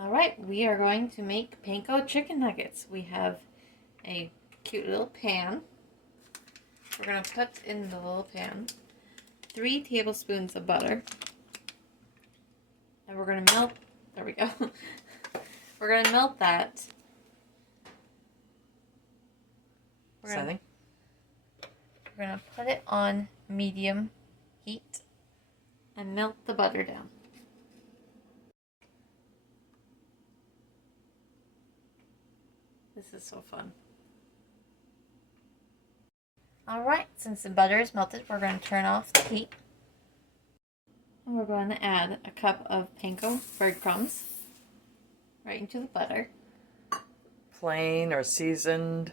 Alright, we are going to make Panko chicken nuggets. We have a cute little pan. We're going to put in the little pan 3 tablespoons of butter. And we're going to melt, there we go. We're going to melt that. We're going to put it on medium heat and melt the butter down. This is so fun. Alright, since the butter is melted, we're going to turn off the heat. And we're going to add a cup of panko breadcrumbs right into the butter. Plain or seasoned?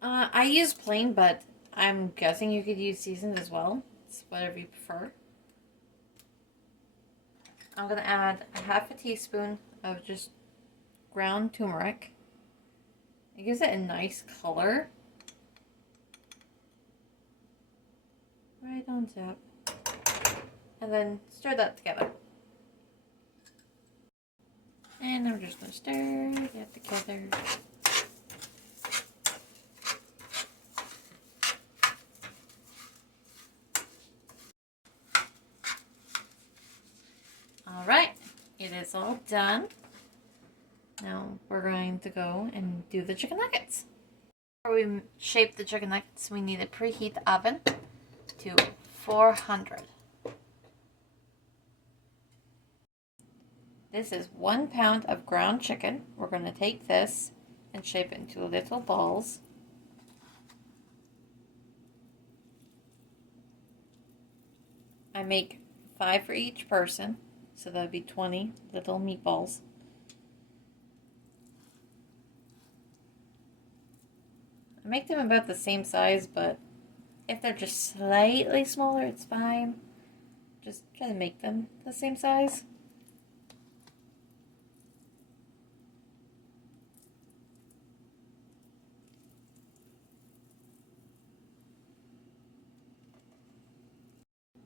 I use plain, but I'm guessing you could use seasoned as well. It's whatever you prefer. I'm going to add a half a teaspoon of just ground turmeric. It gives it a nice color. Right on top. And then stir that together. And I'm just going to stir that together. Alright, it is all done. Now we're going to go and do the chicken nuggets. Before we shape the chicken nuggets, we need to preheat the oven to 400. This is 1 pound of ground chicken. We're going to take this and shape it into little balls. I make 5 for each person, so that would be 20 little meatballs. I make them about the same size, but if they're just slightly smaller, it's fine. Just try to make them the same size.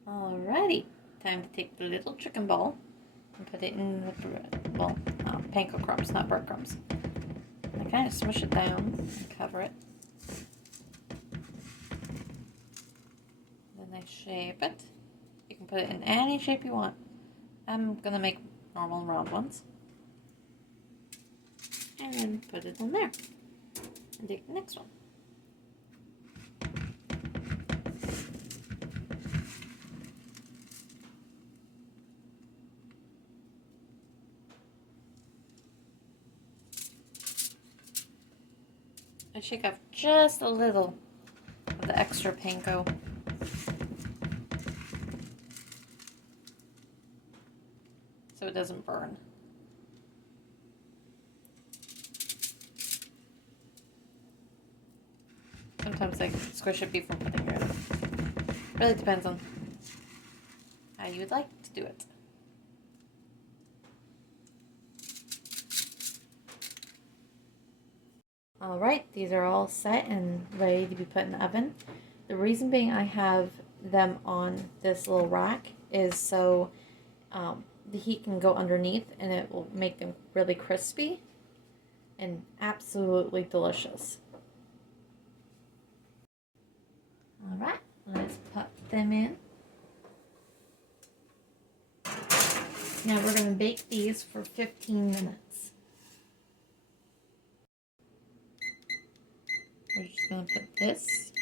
Alrighty, time to take the little chicken ball and put it in the panko crumbs, not breadcrumbs. I kind of smush it down and cover it. Then I shape it. You can put it in any shape you want. I'm gonna make normal round ones. And then put it in there. And take the next one. I shake off just a little of the extra panko. So it doesn't burn. Sometimes I squish it before putting it in. Really depends on how you would like to do it. Alright, these are all set and ready to be put in the oven. The reason being I have them on this little rack is so the heat can go underneath and it will make them really crispy and absolutely delicious. Alright, let's pop them in. Now we're going to bake these for 15 minutes. We're just going to put this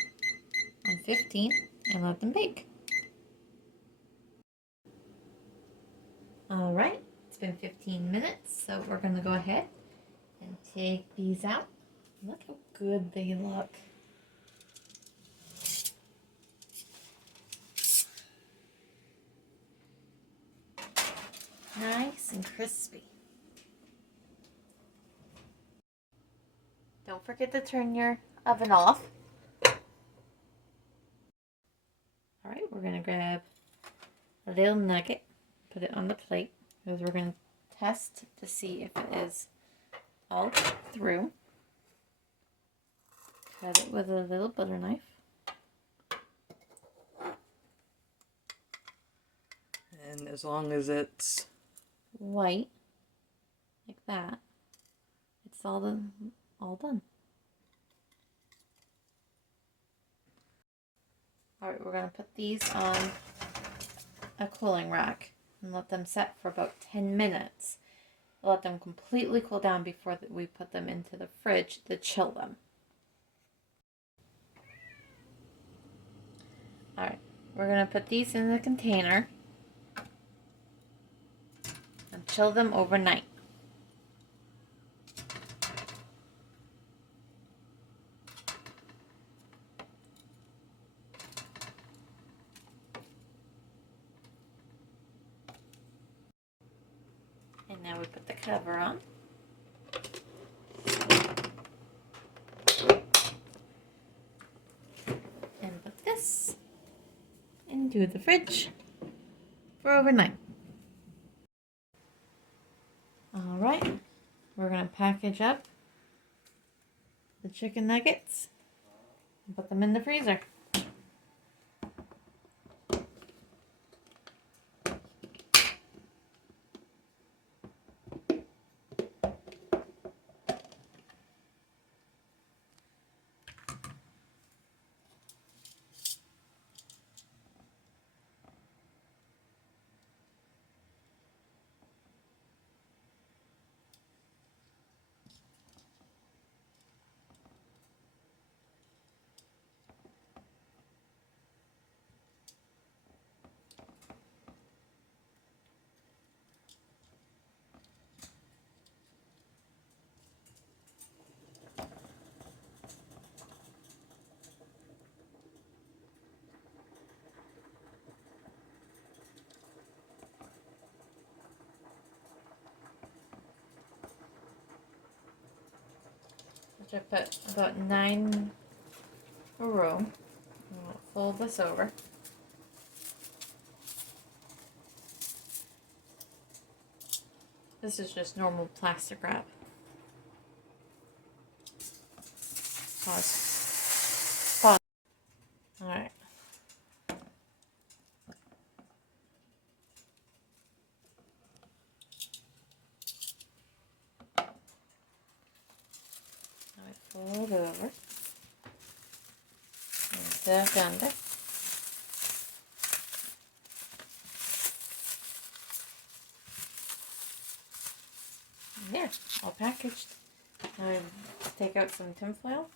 on 15 and let them bake. Alright, it's been 15 minutes, so we're going to go ahead and take these out. Look how good they look. Nice and crispy. Don't forget to turn your oven off. Alright, we're going to grab a little nugget, put it on the plate, because we're going to test to see if it is all through. Cut it with a little butter knife. And as long as it's white, like that. It's all done. All done. All right, we're gonna put these on a cooling rack and let them set for about 10 minutes. Let them completely cool down before we put them into the fridge to chill them. All right, we're gonna put these in the container and chill them overnight. And now we put the cover on. And put this into the fridge for overnight. All right, we're gonna package up the chicken nuggets and put them in the freezer. Which I put about 9 a row. We'll fold this over. This is just normal plastic wrap. Pause. Pause. Alright. Now I fold over. And tuck under. There, all packaged. Now I take out some tin foil.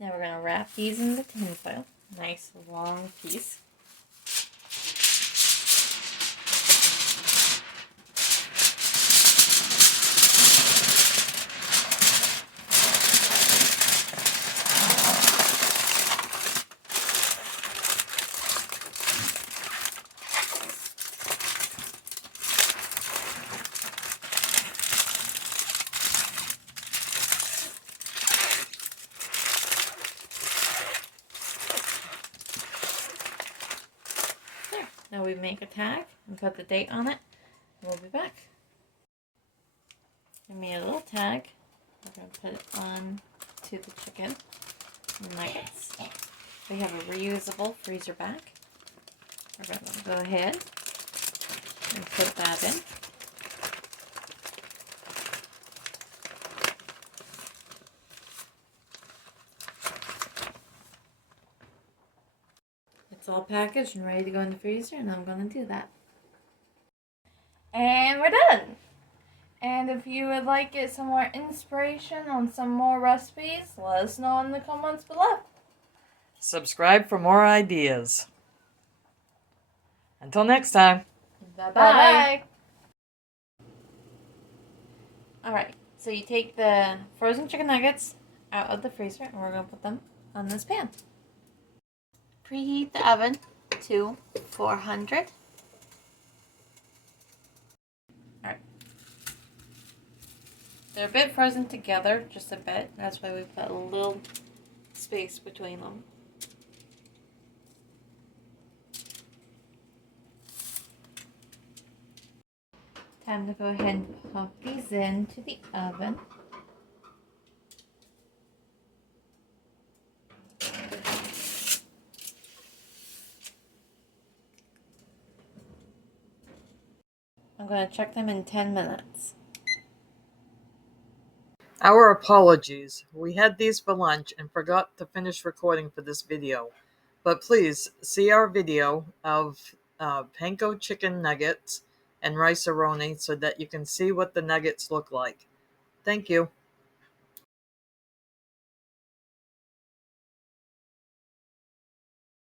Now we're going to wrap these in the tin foil. Nice long piece. Now we make a tag and put the date on it. We'll be back. I made a little tag. We're going to put it on to the chicken nuggets. We have a reusable freezer bag. We're going to go ahead and put that in. It's all packaged and ready to go in the freezer, and I'm going to do that. And we're done. And if you would like get some more inspiration on some more recipes, let us know in the comments below. Subscribe for more ideas. Until next time. Bye-bye. Bye-bye. Alright, so you take the frozen chicken nuggets out of the freezer, and we're going to put them on this pan. Preheat the oven to 400. Alright. They're a bit frozen together, just a bit. That's why we put a little space between them. Time to go ahead and pop these into the oven. I'm going to check them in 10 minutes. Our apologies. We had these for lunch and forgot to finish recording for this video. But please see our video of panko chicken nuggets and rice-a-roni so that you can see what the nuggets look like. Thank you.